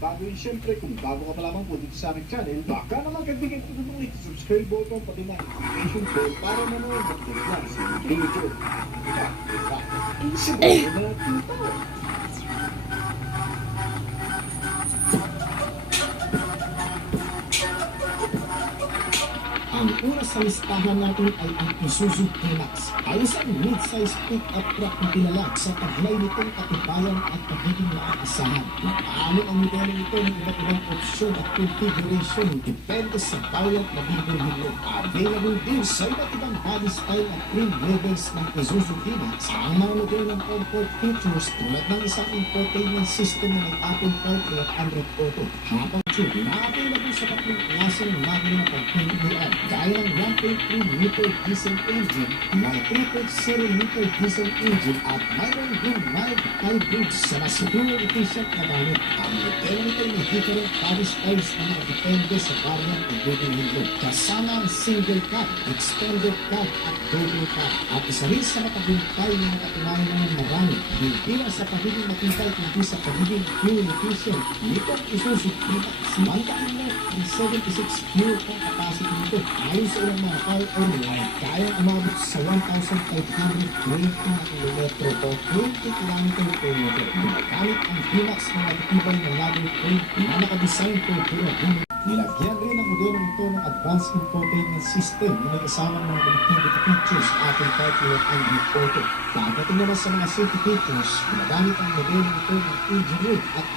Bago yun, siyempre, kung bago ka pa lamang po dito sa aming channel, baka naman kagbigan ko naman subscribe button pati na notification bell para manood at bigla sa video. Simulan na natin ito. Ang una sa listahan natin ay ang Isuzu D-Max. Ay isang mid-size pick-up truck na pinalag sa taglay nitong katibayan at pagiging maaasahan. Paano ang modelo ito ng iba't ibang opsyon at configuration depende sa variant na bibilhin mo. Available din sa iba't ibang body style at trim levels ng Isuzu D-Max. Ang mga modelo ng comfort features tulad ng isang infotainment system na may Apple CarPlay at Android Auto. Habang tube na available sa tatlong klaseng makina pag-PDR. Gaya ng 1.3-liter diesel engine, may 3.0-liter diesel engine at mayroon din mild hybrids sa mas fuel efficient na gamit. Ang modelo nito ay different body styles na nakadepende sa variant ng bibilhin mo. Kasama ang single cab, extended cab at double cab. At isa rin sa matagumpay na nakatunayan ng marami. Hindi lang sa pagiging matibay kundi sa pagiging fuel efficient. Nitong Isuzu D-Max, mantaan mo ang 76 fuel tank capacity nito. Ayon sa ilang mga car online, kayang umabot sa 1,520 na kilometro o 20 km per meter. Gamit ang D-Max na matitibay ng level 20 na nakadesign for durability. Nilagyan rin ang modelo nito ng advanced infotainment system na may kasamang mga connectivity features Apple CarPlay at Android Auto. Pagdating naman sa mga safety features, ginagamit ang modelo nito ng engine room at